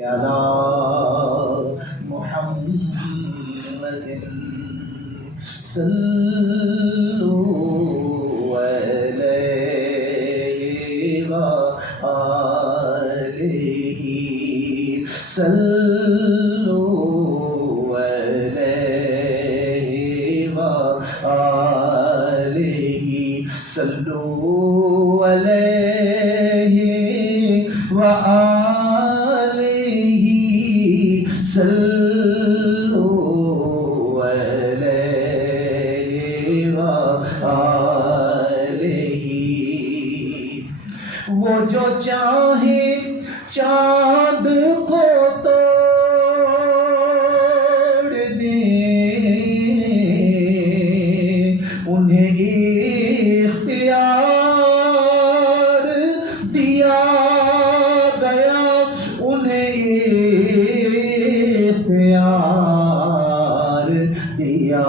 على محمد صلوا عليه وآله صلوا عليه وآله صلوا عليه وآله صلوا عليه وآله وہ جو چاہے چاند کو توڑ دیں انہیں اختیار دیا گیا انہیں اختیار دیا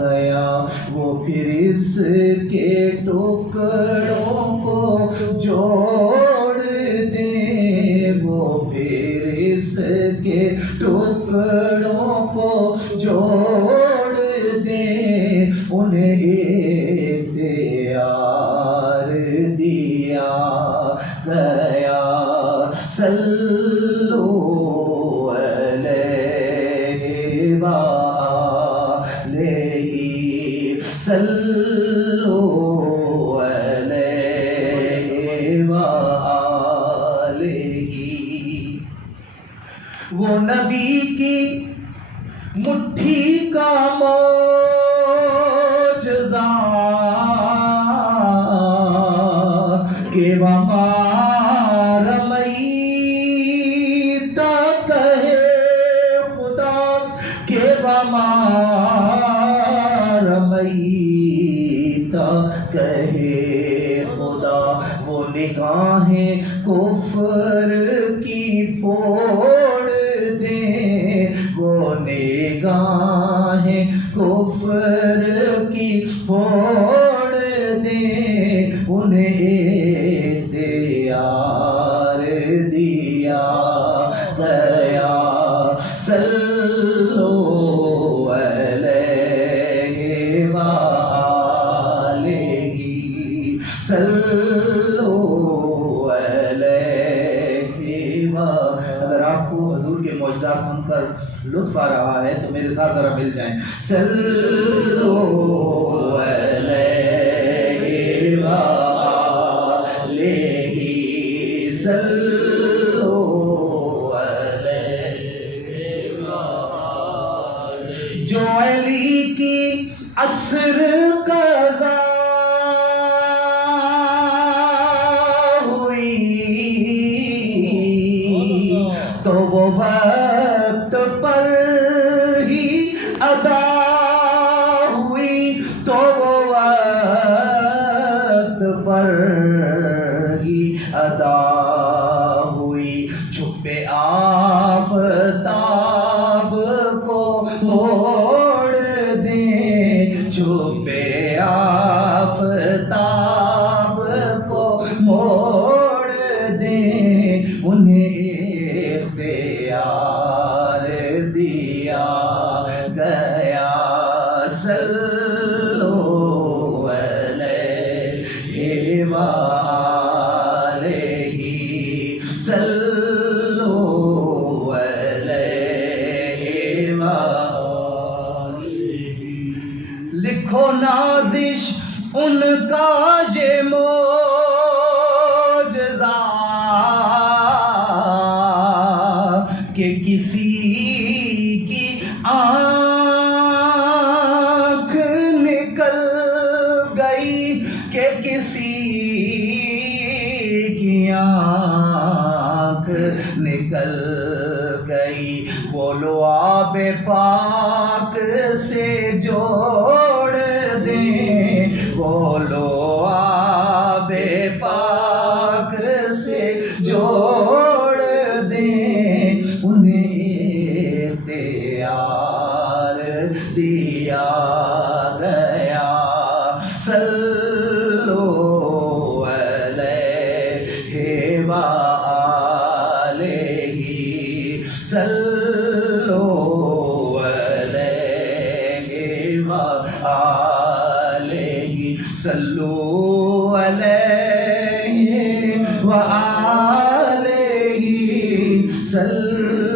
گیا وہ پھر اس کے ٹکڑوں کو جوڑ دیں وہ پھر اس کے ٹکڑوں کو جوڑ دیں انہیں اختیار دیا گیا صلو علیہ وآلہ صلو علیہ وآلہ وہ نبی کی مٹھی کا معجزہ کہ وما رمیت کہے خدا کہ وما رمیت کہے خدا وہ نگاہیں کفر کی پھوڑ دیں وہ نگاہیں کفر کی پھوڑ دیں انہیں اختیار دیا گیا صلو علیہ وآلہ صلو علیہ وآلہ اگر آپ کو حضور کے معجزات سن کر لطف آ رہا ہے تو میرے ساتھ ذرا مل جائیں صلو علیہ وآلہ صلو علیہ وآلہ جو علی کی عصر قضا ہوئی تو وہ وقت پر ہی ادا ہوئی تو وہ وقت پر ہی ادا ہوئی چھپے آفتاب کو موڑ دیں چھپے آفتاب کو موڑ دیں انہیں اختیار دیا گیا صلو علیہ وآلہ صلو علیہ وآلہ لکھو نازش ان کا یہ معجزہ کہ کسی کی آنکھ نکل گئی کہ کسی کی آنکھ نکل گئی وہ لعاب پاک سے جوڑ دیں وہ لعاب پاک سے جوڑ دیں انہیں اختیار دیا گیا صلو علیہ وآلہ صلو علیہ وآلہ صلو علیہ وآلہ صلو